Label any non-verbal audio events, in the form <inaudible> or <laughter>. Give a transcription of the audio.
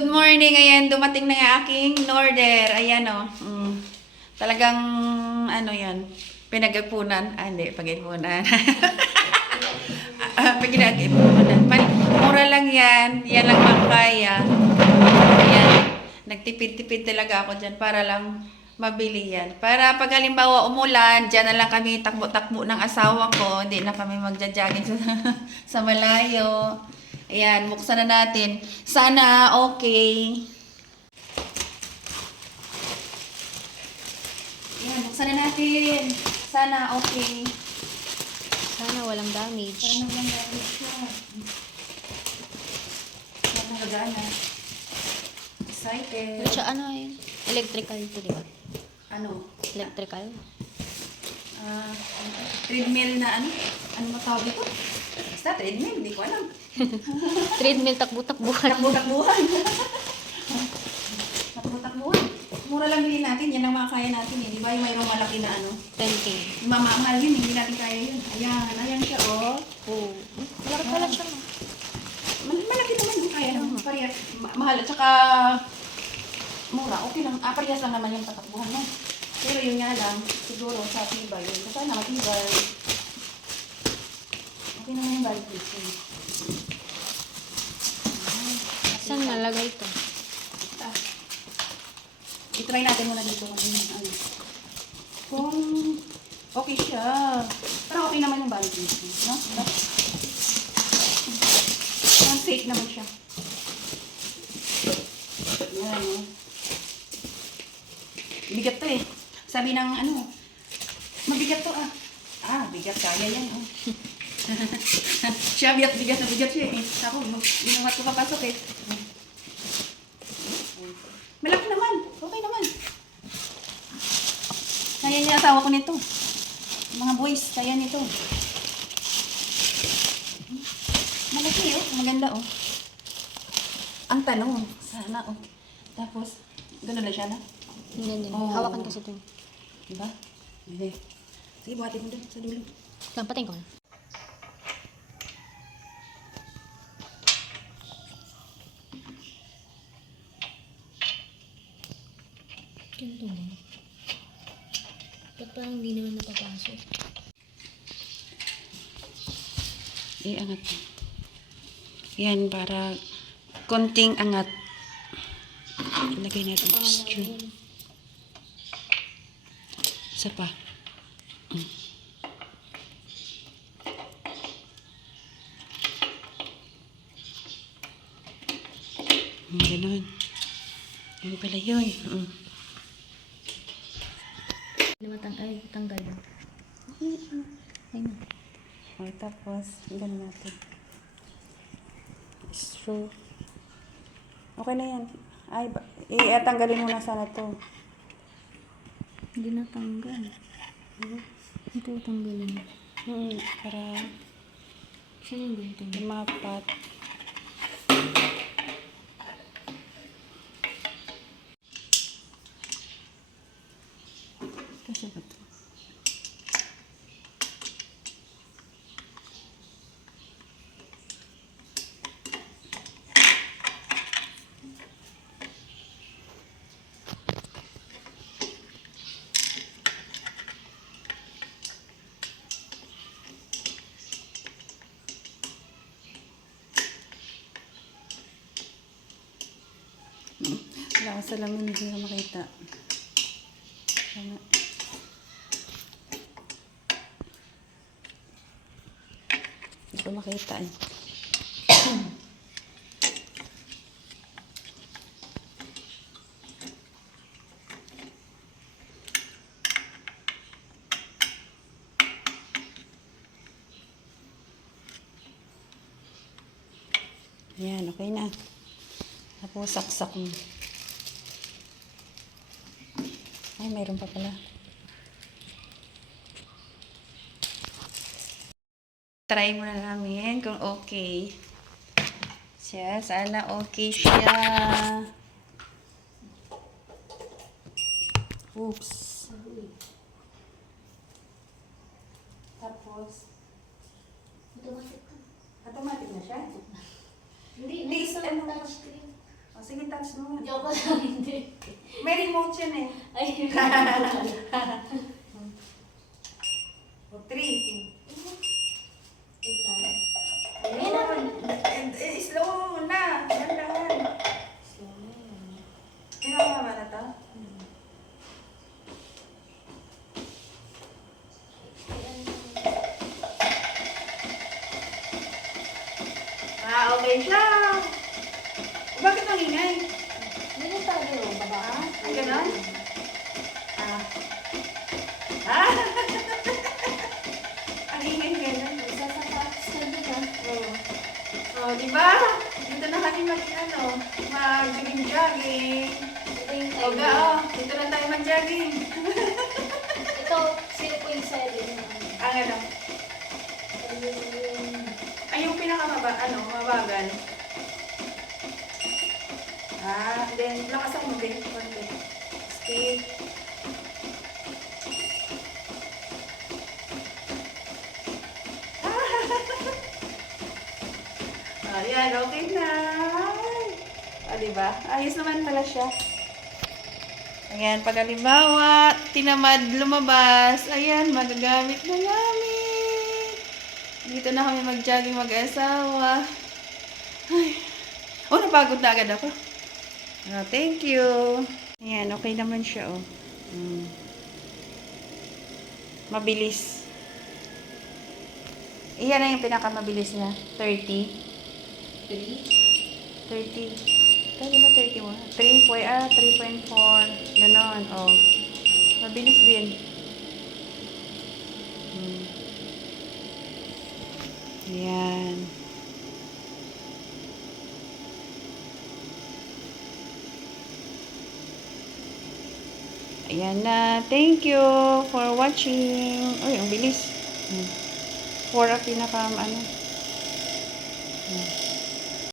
Good morning. Ayan, dumating na yung aking order. Ayan o. Mm. Talagang, ano yan, pinag-ipunan. Ah, hindi, pag-ipunan. Ah, <laughs> Pinag-ipunan. Mura lang yan. Yan lang makaya. Ayan. Nagtipid-tipid talaga ako dyan para lang mabili yan. Para pag halimbawa umulan, dyan na lang kami takbo-takbo ng asawa ko. Hindi na kami magja-jogging sa, <laughs> sa malayo. Ayan, buksan na natin. Sana okay. Ayan, buksan na natin. Sana okay. Sana walang damage. Sana lang gamit siya. Sana nagana. Excited. Pero siya ano yun? Electrical to, di ba? Ano? Electrical. Ah, treadmill na ano? Ano matawag ito? Basta treadmill, hindi ko alam. <laughs> Treadmill, takbo-takbuhan. Takbo-takbuhan. <laughs> Takbo-takbuhan. Mura lang bilhin natin, yan ang makakaya natin eh. Di ba yung mayroong malaki na ano? 10K. Yung mamamahal yun, hindi natin kaya yun. Ayan, ayan siya oh. Oh. Malaki pala siya. malaki naman, kaya naman. Parehas, ma- mahal at saka mura, okay lang. Ah, parehas lang naman yung tatakbuhan mo. Pero yun nga lang, siguro sa tibay yun. Kasi na matibay. Naman yung balik fishing. Saan nalagay ito? Ah. I-try natin muna dito kung ano. ano. Okay siya. Pero okay naman yung balik fishing, no? Diba? Ang safe naman siya. Yan, no? Bigat to eh. Sabi ng ano, mabigat to ah. Ah, bigat kaya yan. Oh. <laughs> siya bigat, bigat na bigat siya eh. Ako, binuhat ko papasok eh. Malaki naman. Okay naman. Kaya niya asawa ko nito. Mga boys, kaya nito. Malaki oh. Maganda oh. Ang tanong, sana oh. Tapos, gano'n na siya na. Yan, yan. Oh. Hawakan kasi ito. Diba? Okay. Sige, buhatin mo doon sa dulo. Lampatin ko na. Parang hindi naman napapasok? Iangat. Yan, para konting angat. Ilagay natin yung string. Isa pa. Mm. Mm, Ganun. Yan pala yun. Mm. Namatang, ay, tanggal. Ay na. Okay, tapos, ganun natin. Screw. Okay na yan. Ay, i-tanggalin mo na sana to. Hindi natanggal. Ito tanggalin. Hmm, para Saan yung ganito? lumapat. Kasi ba to? Wala ka sa lamin, hindi ka makita. Tama. Hindi ko makita eh. Ayan, okay na. Tapos saksak mo. Ay, mayroon pa pala. Try muna namin kung okay. Siya, sana okay siya. Oops. Tapos, Automatic automatic na siya. Hindi, Hindi, nasa ano? touchscreen. O, Sige, touch mo. Joke lang, <laughs> hindi. May remote yan eh. Ay, <laughs> Kaumay lang. Bakit ang ingay? Hindi na tayo yung baba. Ah. Ay, ganon? Ah. Ah! <laughs> ang ingay ganon. Isa sa taas na din. Oo. Oh, di ba? Dito na kami mag, ano, mag-jogging-jogging. O ga, oh. Dito na tayo mag-jogging. Ito, 0.7 naman. Ang ano? 0.7 maba, ano, mabagal. Ah, then, lakasan mo din. Konti. Speed. Ah, <laughs> yan, okay na. O, diba? Ayos naman pala siya. Ayan, pag halimbawa, tinamad lumabas, ayan, magagamit na namin. Dito na kami mag-jogging mag-asawa. Ay. Oh, napagod na agad ako. Oh, thank you. Ayan, okay naman siya, oh. Mm. Mabilis. Iyan na yung pinakamabilis niya. 30. 30. Kaya ba 31? 3 po, ah, 3.4. Ganon, oh. Mabilis din. Hmm. Yan. Ayan na. Thank you for watching. Uy, ang bilis. Hmm. 4 ang pinaka, ano. Hmm.